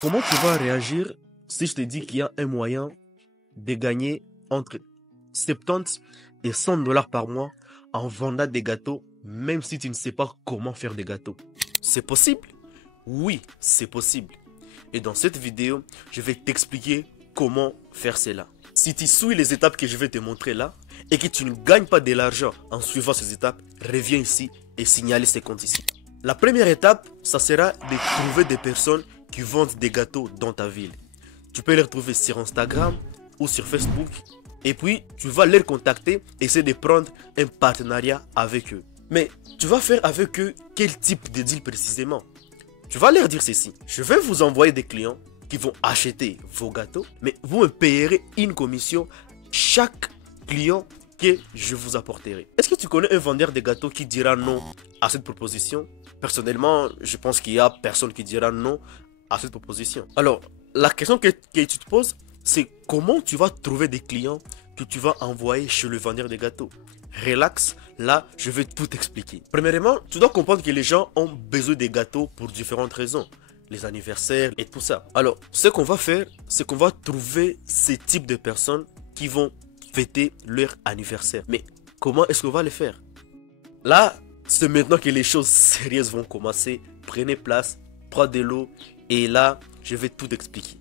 Comment tu vas réagir si je te dis qu'il y a un moyen de gagner entre 70 et 100 dollars par mois en vendant des gâteaux, même si tu ne sais pas comment faire des gâteaux? C'est possible? Oui, c'est possible. Et dans cette vidéo, je vais t'expliquer comment faire cela. Si tu suis les étapes que je vais te montrer là, et que tu ne gagnes pas de l'argent en suivant ces étapes, reviens ici et signale ces comptes ici. La première étape, ça sera de trouver des personnes qui vendent des gâteaux dans ta ville. Tu peux les retrouver sur Instagram ou sur Facebook. Et puis, tu vas les contacter et essayer de prendre un partenariat avec eux. Mais tu vas faire avec eux quel type de deal précisément? Tu vas leur dire ceci. Je vais vous envoyer des clients qui vont acheter vos gâteaux, mais vous me payerez une commission chaque client que je vous apporterai. Est-ce que tu connais un vendeur de gâteaux qui dira non à cette proposition? Personnellement, je pense qu'il n'y a personne qui dira non à cette proposition. Alors, la question que tu te poses, c'est comment tu vas trouver des clients que tu vas envoyer chez le vendeur de gâteaux. Relax, là, je vais tout expliquer. Premièrement, tu dois comprendre que les gens ont besoin des gâteaux pour différentes raisons. Les anniversaires et tout ça. Alors, ce qu'on va faire, c'est qu'on va trouver ces types de personnes qui vont fêter leur anniversaire. Mais comment est-ce qu'on va les faire? Là, c'est maintenant que les choses sérieuses vont commencer. Prenez place, prenez de l'eau et là, je vais tout expliquer.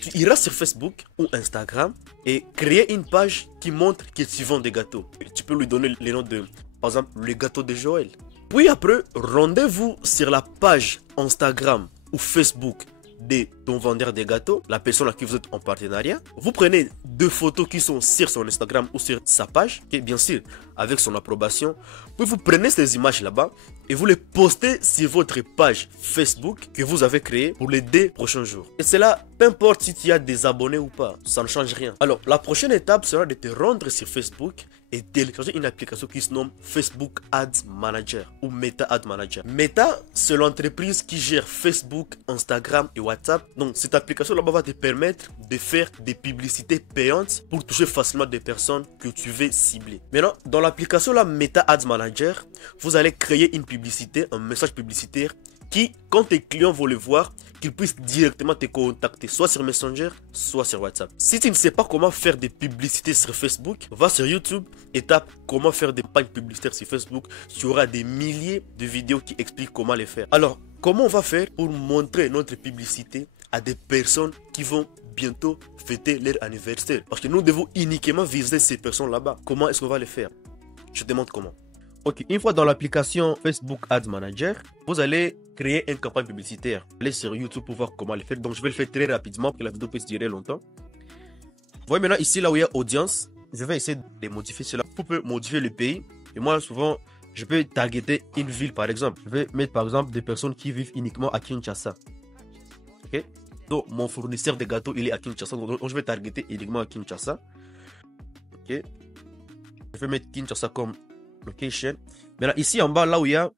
Tu iras sur Facebook ou Instagram et créer une page qui montre que tu vends des gâteaux. Tu peux lui donner le nom de, par exemple, le gâteau de Joël. Puis après, rendez-vous sur la page Instagram ou Facebook de ton vendeur de gâteaux, la personne à qui vous êtes en partenariat. Vous prenez deux photos qui sont sur son Instagram ou sur sa page, et bien sûr avec son approbation. Puis vous prenez ces images là-bas et vous les postez sur votre page Facebook que vous avez créée pour les 2 prochains jours. Et cela, peu importe si tu as des abonnés ou pas, ça ne change rien. Alors la prochaine étape sera de te rendre sur Facebook et télécharger une application qui se nomme Facebook Ads Manager ou Meta Ads Manager. Meta, c'est l'entreprise qui gère Facebook, Instagram et WhatsApp. Donc cette application là-bas va te permettre de faire des publicités payantes pour toucher facilement des personnes que tu veux cibler. Maintenant, dans l'application là Meta Ads Manager, vous allez créer une publicité, un message publicitaire qui, quand tes clients vont le voir, qu'ils puissent directement te contacter soit sur Messenger, soit sur WhatsApp. Si tu ne sais pas comment faire des publicités sur Facebook, va sur YouTube et tape comment faire des pages publicitaires sur Facebook. Tu auras des milliers de vidéos qui expliquent comment les faire. Alors, comment on va faire pour montrer notre publicité à des personnes qui vont bientôt fêter leur anniversaire? Parce que nous devons uniquement viser ces personnes là-bas. Comment est-ce qu'on va les faire? Je te montre comment. Ok, une fois dans l'application Facebook Ads Manager, vous allez créer une campagne publicitaire. Allez sur YouTube pour voir comment le faire. Donc je vais le faire très rapidement pour que la vidéo puisse durer longtemps. Vous voyez maintenant ici là où il y a audience, je vais essayer de modifier cela. Vous pouvez modifier le pays. Et moi souvent, je peux targeter une ville par exemple. Je vais mettre par exemple des personnes qui vivent uniquement à Kinshasa. Ok. Donc mon fournisseur de gâteaux il est à Kinshasa. Donc je vais targeter uniquement à Kinshasa. Ok. Je vais mettre Kinshasa comme location. Maintenant ici en bas là où il y a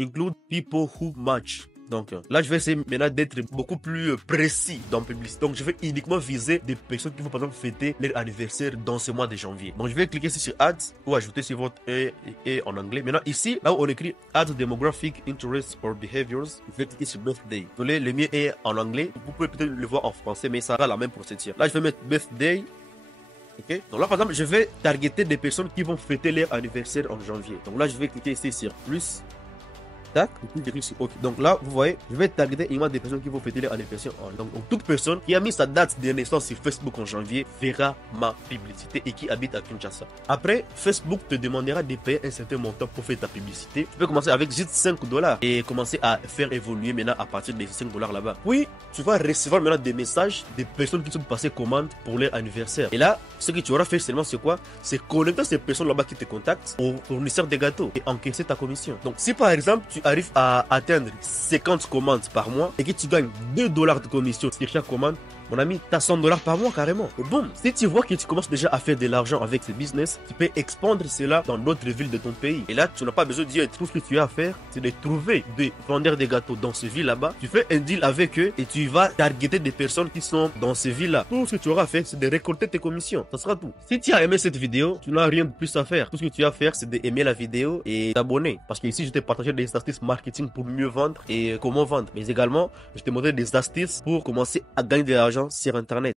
include people who match. Donc là je vais essayer maintenant d'être beaucoup plus précis dans la publicité. Donc je vais uniquement viser des personnes qui vont par exemple fêter leur anniversaire dans ce mois de janvier. Donc je vais cliquer ici sur ads ou ajouter sur votre et en anglais. Maintenant ici là où on écrit add demographic interests or behaviors, je vais cliquer sur birthday. Désolé, le mien est en anglais. Vous pouvez peut-être le voir en français mais ça sera la même procédure. Là je vais mettre birthday. Ok, donc là par exemple je vais targeter des personnes qui vont fêter leur anniversaire en janvier. Donc là je vais cliquer ici sur plus. Tac, et puis je clique sur OK. Donc là vous voyez, je vais targeter uniquement des personnes qui vont fêter leur anniversaire en janvier. Donc toute personne qui a mis sa date de naissance sur Facebook en janvier verra ma publicité et qui habite à Kinshasa. Après, Facebook te demandera de payer un certain montant pour faire ta publicité. Tu peux commencer avec juste 5 dollars et commencer à faire évoluer maintenant à partir de ces 5 dollars là-bas. Puis tu vas recevoir maintenant des messages des personnes qui sont passées commande pour leur anniversaire. Et là, ce que tu auras fait seulement c'est quoi? C'est connecter ces personnes là-bas qui te contactent au fournisseur de gâteaux et encaisser ta commission. Donc si par exemple tu arrives à atteindre 50 commandes par mois et que tu gagnes 2 dollars de commission sur chaque commande, mon ami, t'as 100 dollars par mois carrément. Et boum, si tu vois que tu commences déjà à faire de l'argent avec ce business, tu peux expandre cela dans d'autres villes de ton pays. Et là, tu n'as pas besoin de dire tout ce que tu as à faire, c'est de trouver des vendeurs de gâteaux dans ce ville là-bas. Tu fais un deal avec eux et tu vas targeter des personnes qui sont dans ce ville-là. Tout ce que tu auras à faire, c'est de récolter tes commissions. Ça sera tout. Si tu as aimé cette vidéo, tu n'as rien de plus à faire. Tout ce que tu as à faire, c'est d'aimer la vidéo et t'abonner. Parce que ici, je t'ai partagé des astuces marketing pour mieux vendre et comment vendre. Mais également, je t'ai montré des astuces pour commencer à gagner de l'argent sur Internet.